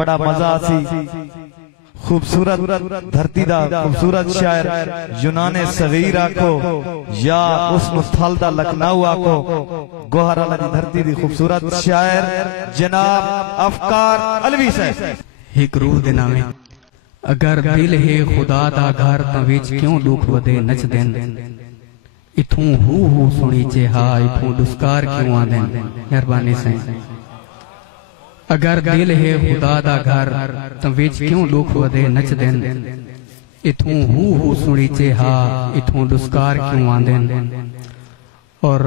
बड़ा मजा सी खूबसूरत धरती दा खूबसूरत शायर यूनाने सगीर आखो या उस्न थल दा लखनऊ आखो गोहरा दी धरती दी खूबसूरत शायर जनाब अफकार अलवी साहब। एक रूह दे नामे अगर दिल है खुदा दा घर तां विच क्यों दुख वदे नच देन इथों हू सुनी चे हा इथों दुस्कार क्यों आंदे। मेहरबानी से अगर दिल है खुदा दा घर तां विच क्यों दुख वदे नच देन इथों हू सुनी चे हा इथों दुस्कार क्यों आंदे। और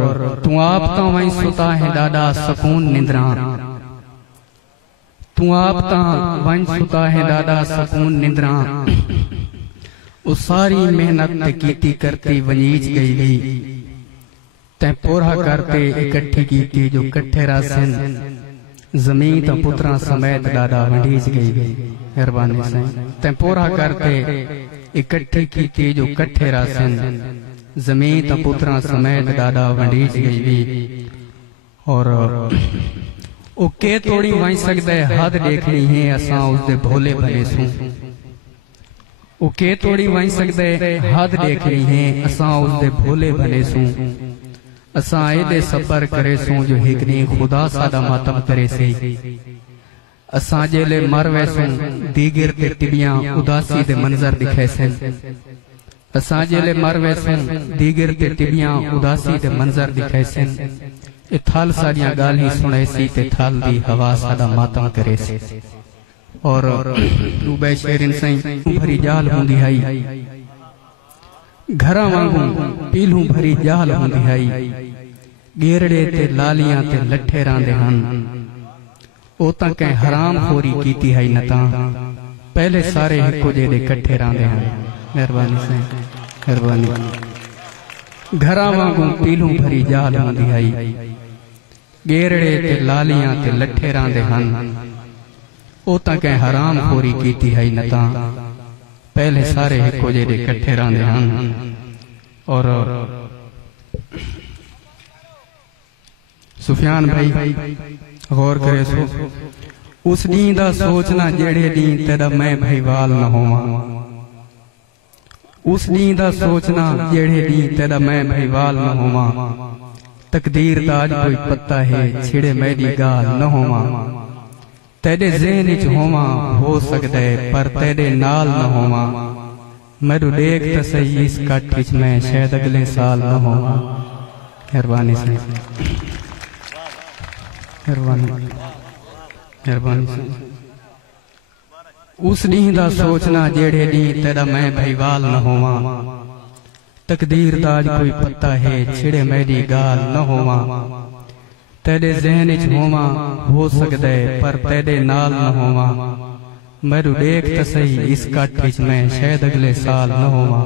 तू आप तां वहीं सुता है डाडा सुकून निंद्रा तू आप तां वहीं सुता है डाडा सुकून निंद्रा उस सारी मेहनत कीती करती वनीज गई तै पोरा करते इकट्ठी कीती जो कट्ठे रासन जमीन तो पुत्रा समेत डाडा वंडीज गई। मेहरबानी से तै पोरा करते इकट्ठी कीती जो कट्ठे रासन जमीन तो पुत्रा समेत डाडा वंडीज गई। और ओ के तोड़ी वहीं सकदे हद देखनी है असां उसदे भोले भले सू ओ के तोड़ी वहीं सकदे हद देखनी है असां उसदे भोले भले सू असां एदे सबर करे सू जो हिकनी खुदा सादा मातम करे से असां जेले मर वैसू दीगर ते टिबियां उदासी दे मंजर दिखे से असां जेले मर वैसू दीगर ते टिबियां उदासी दे मंजर दिखे से ए थाल सारियां गाली सुने सी ते थाल दी हवा सादा मातम करे सी। और रूबे शेरिन सई भरी जाल होंदी हाई घरा वांगू पीलू भरी जाल होंदी हाई गेरड़े ते लालियां ते लठे रांदे हन ओ तां कै हराम खोरी कीती हाई नता पहले सारे हिको जेडे कट्ठे रांदे हन। मेहरबानी से मेहरबानी घरा वांगू पीलू भरी जाल होंदी हाई गेरड़े ते लालियां ते लठे रांदे हन ओ तां कै हराम खोरी कीती है नता पहले सारे हिको जेडे कट्ठे रांदे हन। और सुफियान भाई गौर करे सो उस दी दा सोचना जेड़े दी तेरा मैं भाई वाल न होवा उस दी दा सोचना जेड़े दी तेरा मैं भाई वाल न होवा तकदीर दा आज कोई पत्ता है छिड़े मेरी गाल न होवा तेरे ज़हन विच होवा हो सकदा है पर तेरे नाल न होवा मैनू देख त सही इस कट विच मैं शायद अगले साल न होवा। मेहरबानी से मेहरबानी से उस दी दा सोचना जेड़े दी तेरा मैं भईवाल न होवा तकदीर दा आज कोई पत्ता है छिड़े मेरी गाल न होवा तेरे ज़हन विच होवा हो सकदा है पर तेरे नाल न होवा मैनू देख त सही इस कट विच मैं शायद अगले साल न होवा।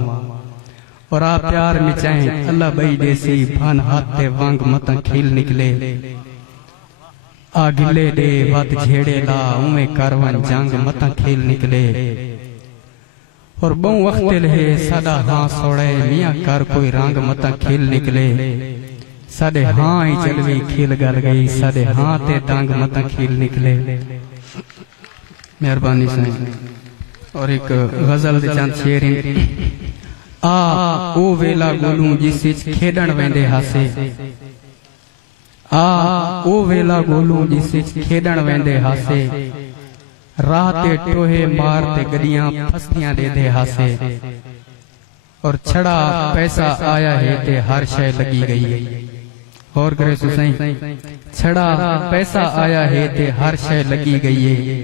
और आप प्यार में चाहे अल्लाह बई देसी भान हाथ ते वांग मत खिल निकले आ गिले दे वत झेड़े ला उमे करवन जंग मत खिल निकले। और बहु वक्त लहे साडा हां सोड़े मियां कर कोई रंग मत खिल निकले साडे हां ही चलवी खिल गल गई साडे हां ते दंग मत खिल निकले। मेहरबानी से। और एक गजल दे चंद शेर आ ओ वेला गोलू जिस विच खेडण वेंदे हासे आ ओ वेला गोलू जिस विच खेडण वेंदे हासे राह ते टोहे मार ते गडियां फसदियां देदे हासे। और छड़ा पैसा आया है ते हर शय लगी गई। और करे सुसई छड़ा पैसा आया है ते हर शय लगी गई है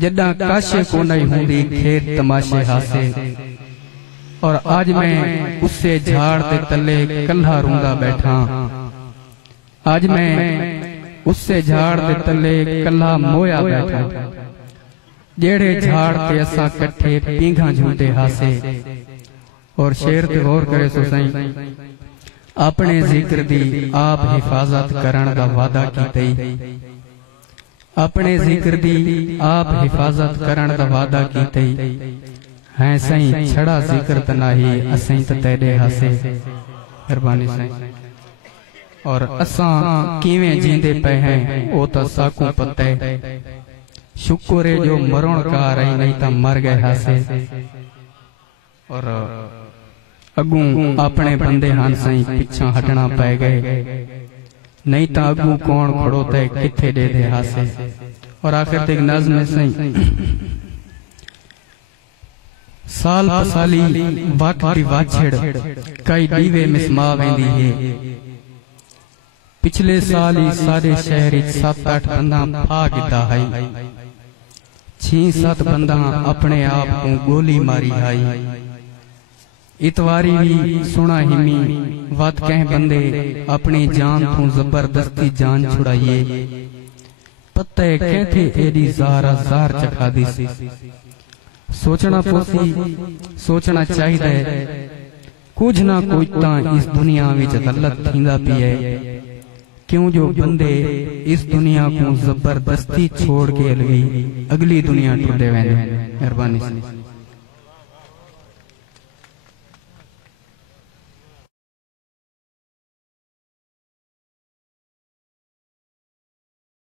जदा काशे को नहीं हुंदी खेत तमाशे हासे। और आज मैं उससे झाड़ ते तले कल्हा रूंदा बैठा आज मैं उससे झाड़ ते तले कल्हा मोया बैठा जेड़े झाड़ ते असा कट्ठे पींघा झूंदे हासे। और शेर ते गौर करे सुसई अपने जिक्र दी आप हिफाजत करण दा वादा कीतई अपने जिक्र दी आप हिफाजत करण दा वादा कीतई है सही छड़ा जिक्र त नाही असई त तेरे हासे। मेहरबानी से। और असां किवें जींदे पे हैं ओ त साकू पते शुक्र है जो मरण का रही, नहीं तो मर गए हासे। और अगू अपने बंदे हान सही पिछा हटना पै गए, नहीं तो अगू कौन खड़ो ते किथे दे दे हासे। और आखिर तक नज़्म सही साल पसाली वक्त वाछड़ कई दीवे मिसमा वेंदी है। पिछले साल ही सारे शहर 7-8 बंदा फा गिदा है, 6-7 बंदा अपने आप को गोली मारी है। इतवारी भी सुना हिमी वत कह बंदे अपनी जान तो जबरदस्ती जान छुड़ाइए। पता है कहते एडी ज़ारा ज़ार चखा दी सी। सोचना पोसी सोचना चाहिए कुछ ना कुछ ता इस दुनिया विच गलत थींदा पई है। क्यों जो बंदे इस दुनिया को जबरदस्ती छोड़ के अगली दुनिया टुटे वेंदे। मेहरबानी।